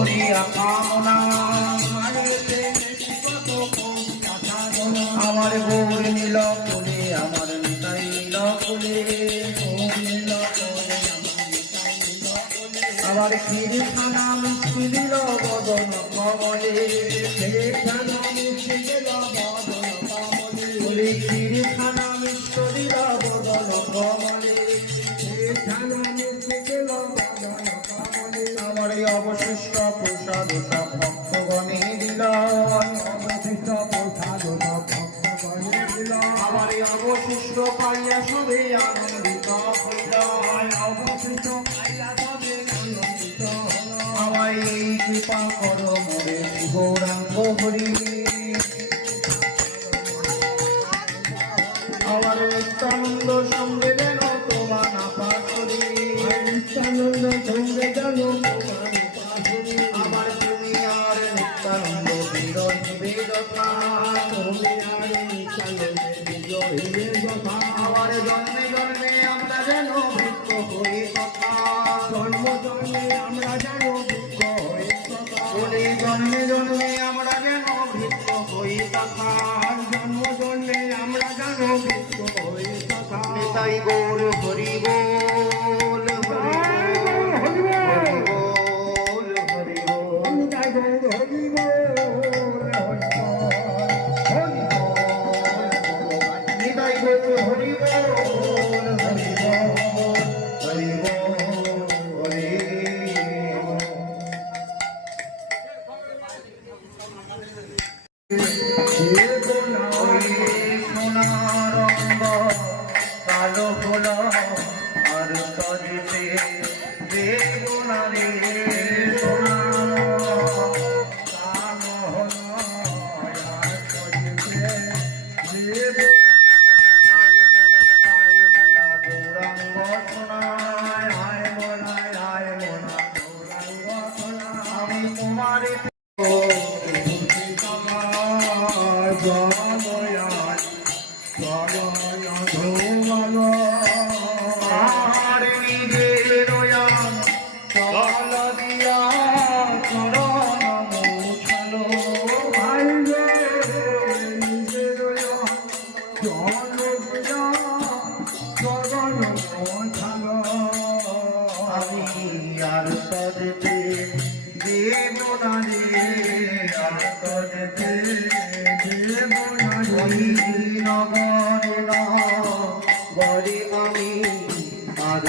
করিয়া কামনা আমার গৌর নীল ফুলে আমার নিতাই নীল ফুলে আমার ক্ষীরখানা মিষ্টি দিল বদন কমলে ক্ষীরখানা মিষ্টি দিল বদন কমলে আমার অবশিষ্ট প্রসাদ সব ভক্তগণে দিল আমার অবশিষ্ট পাইয়া সবে আনন্দিত হইল আমায় এই কৃপা কর মোরে গৌরাঙ্গ হরি আমার নিত্যানন্দ সঙ্গে যেন তোমার নাপা করি নিত্যানন্দ সঙ্গে যেন আমার তুমি আর নিত্যানন্দ বিরোধ বেদতা আমার জন্মে জন্মে আমরা যেন ভৃত্য হই কথা জন্ম জন্মে আমরা যেন ভৃত্য হই কথা জন্মে জন্মে আমরা যেন ভৃত্য হই কথা জন্ম জন্মে আমরা যেন ভৃত্য হই কথা নিতাই গৌর হরি বল হরি বল হরি বল নিতাই গৌর হরি বল কালো ভোলা আর তজিতে বেগুনা রে সোনা কালো ভোলা আর তজিতে গৌরাঙ্গ সোনায় হায় মোনায় হায় মোনা গৌরাঙ্গ সোনা আমি তোমার আর নিজের চল দিয়া চরণ মুছালো নিজের চল দিয়া চরণ মুছালো আমি আর তজতে দেব না রে আর তজতে দেব না রে নগরে না গরে আমি আর